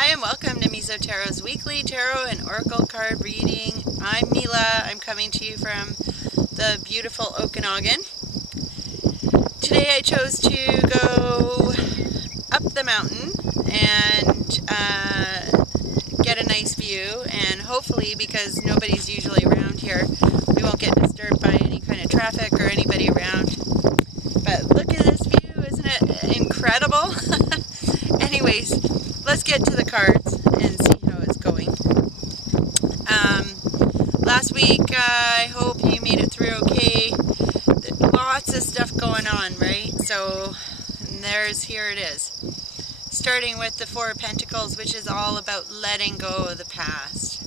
Hi and welcome to Mizotarot's weekly tarot and oracle card reading. I'm Mila. I'm coming to you from the beautiful Okanagan. Today I chose to go up the mountain and get a nice view, and hopefully, because nobody's usually around here, we won't get disturbed by any kind of traffic or anybody around. But look at this view, isn't it incredible? Anyways, let's get to the cards and see how it's going. Last week, I hope you made it through okay. Lots of stuff going on, right? So, here it is. Starting with the Four of Pentacles, which is all about letting go of the past.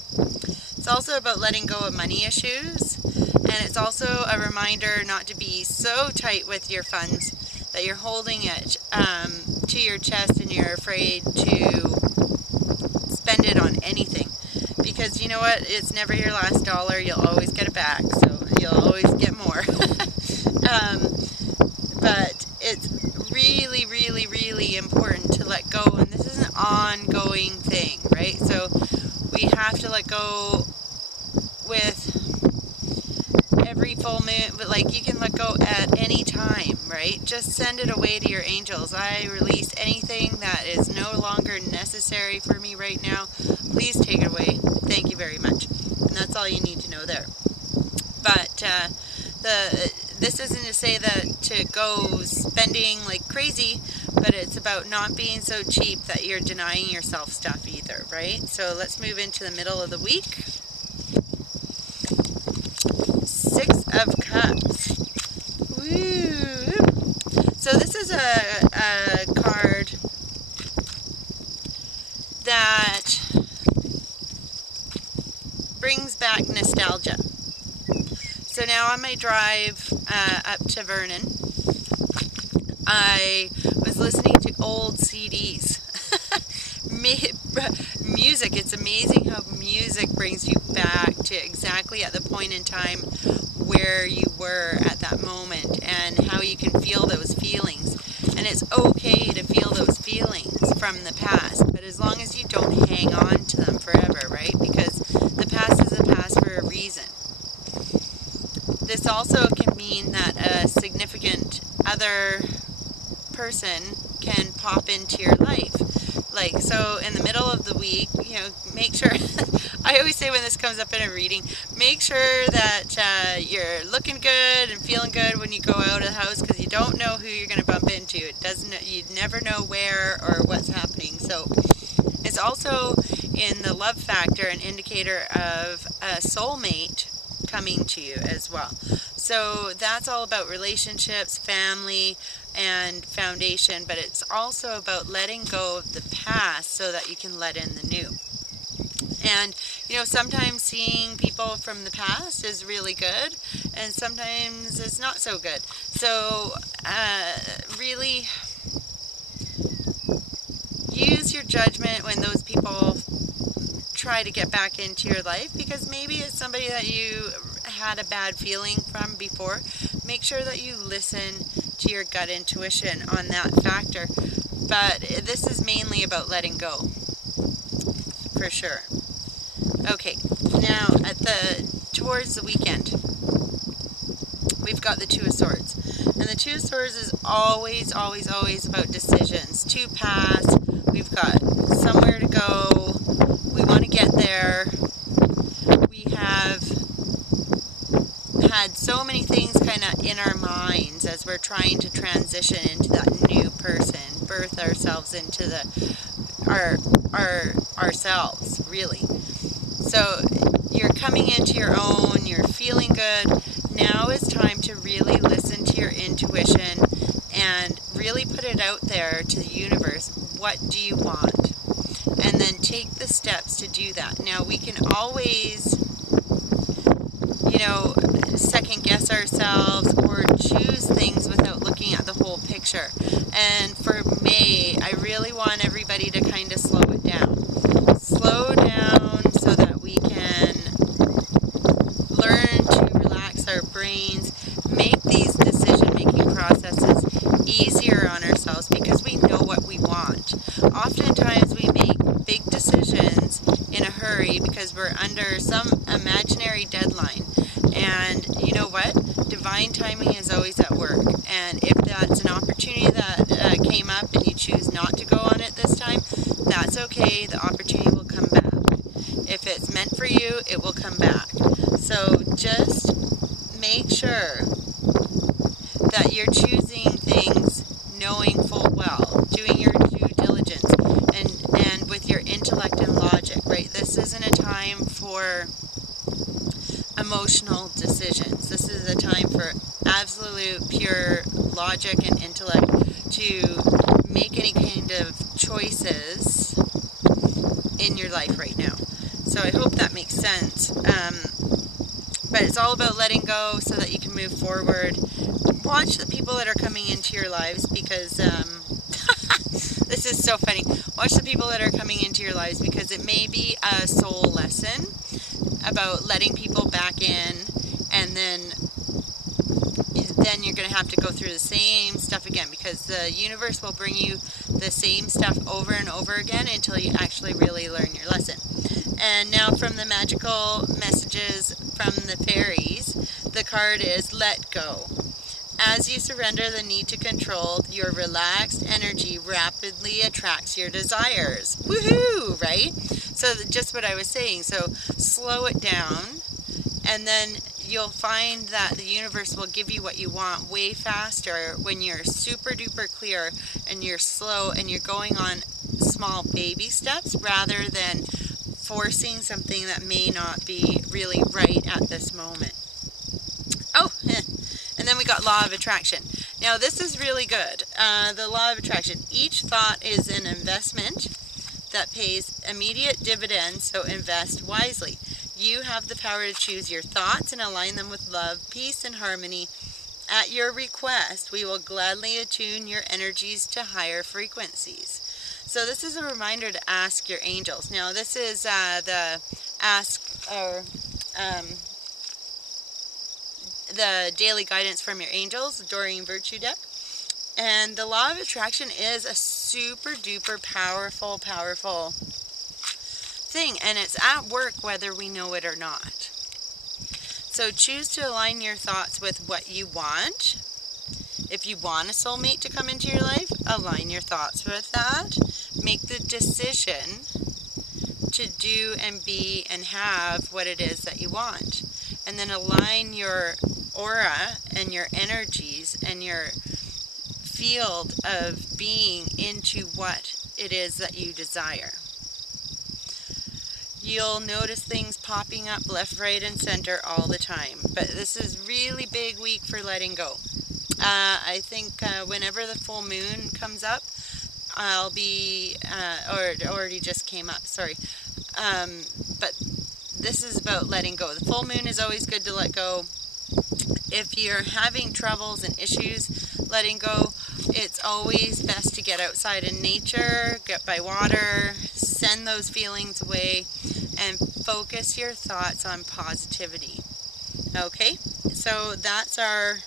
It's also about letting go of money issues. And it's also a reminder not to be so tight with your funds that you're holding it to your chest and you're afraid to spend it on anything. Because you know what? It's never your last dollar. You'll always get it back. So you'll always get more. But it's really, really, really important to let go. And this is an ongoing thing, right? So we have to let go with every full moon, but like you can let go at any time, right? Just send it away to your angels. I release anything that is no longer necessary for me right now. Please take it away. Thank you very much. And that's all you need to know there. But this isn't to say that to go spending like crazy, but it's about not being so cheap that you're denying yourself stuff either, right? So let's move into the middle of the week. Six of Cups. Woo! So this is a card that brings back nostalgia. So now on my drive up to Vernon, I was listening to old CDs. Music, it's amazing how music brings you back to exactly at the point in time where you were at that moment and how you can feel those feelings. And it's okay to feel those feelings from the past, but as long as you don't hang on to them forever, right? Because the past is the past for a reason. This also can mean that a significant other person can pop into your life. Like, so in the middle of the week, you know, make sure, I always say when this comes up in a reading, make sure that you're looking good and feeling good when you go out of the house, because you don't know who you're going to bump into. You never know where or what's happening. So it's also in the love factor an indicator of a soulmate coming to you as well. So that's all about relationships, family, and foundation, but it's also about letting go of the past so that you can let in the new. And you know, sometimes seeing people from the past is really good, and sometimes it's not so good. So really use your judgment when those people try to get back into your life, because maybe it's somebody that you had a bad feeling from before. Make sure that you listen to your gut intuition on that factor. But this is mainly about letting go, for sure. Okay, now towards the weekend, we've got the Two of Swords. And the Two of Swords is always, always, always about decisions. To pass, we've got somewhere to go, we want to get there. We have had so many things kind of in our minds as we're trying to transition into that new person, birth ourselves into ourselves, really. So you're coming into your own, you're feeling good. Now is time to really listen to your intuition and really put it out there to the universe. What do you want? And then take the steps to do that. Now we can always, you know, second guess ourselves or choose things without looking at the whole picture. And for May, I really want everybody to kind of slow it down. Slow down so that we can learn to relax our brains, make these decision-making processes easier on ourselves because we know what we want. Oftentimes we make big hurry because we're under some imaginary deadline. And you know what? Divine timing is always at work. And if that's an opportunity that came up and you choose not to go on it this time, that's okay. The opportunity will come back. If it's meant for you, it will come back. So just make sure that you're choosing things knowing full well, doing your due diligence, and with your intellect and logic, right? This isn't a time for emotional decisions. This is a time for absolute pure logic and intellect to make any kind of choices in your life right now. So I hope that makes sense. But it's all about letting go so that you can move forward. Watch the people that are coming into your lives because this is so funny. Watch the people that are coming into your lives because it may be a soul lesson about letting people back in, and then you're going to have to go through the same stuff again because the universe will bring you the same stuff over and over again until you actually really learn your lesson. And now from the magical messages from the fairies, the card is let go. As you surrender the need to control, your relaxed energy rapidly attracts your desires. Woohoo, right? So just what I was saying. So slow it down, and then you'll find that the universe will give you what you want way faster when you're super duper clear and you're slow and you're going on small baby steps rather than forcing something that may not be really right at this moment. Oh, and then we got law of attraction. Now this is really good. The law of attraction. Each thought is an investment that pays immediate dividends, so invest wisely. You have the power to choose your thoughts and align them with love, peace, and harmony. At your request, we will gladly attune your energies to higher frequencies. So this is a reminder to ask your angels. Now this is the daily guidance from your angels, the Doreen Virtue deck. And the law of attraction is a super duper powerful thing, and it's at work whether we know it or not. So choose to align your thoughts with what you want. If you want a soulmate to come into your life, align your thoughts with that. Make the decision to do and be and have what it is that you want. And then align your aura and your energies and your field of being into what it is that you desire. You'll notice things popping up left, right, and center all the time. But this is really big week for letting go. I think whenever the full moon comes up, I'll be, or it already just came up, sorry. But this is about letting go. The full moon is always good to let go. If you're having troubles and issues letting go, it's always best to get outside in nature, get by water, send those feelings away, and focus your thoughts on positivity. Okay, so that's our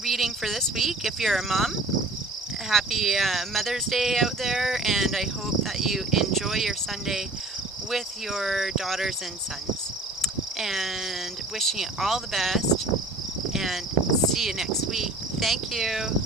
reading for this week. If you're a mom, happy Mother's Day out there, and I hope that you enjoy your Sunday with your daughters and sons. And wishing you all the best, and see you next week. Thank you.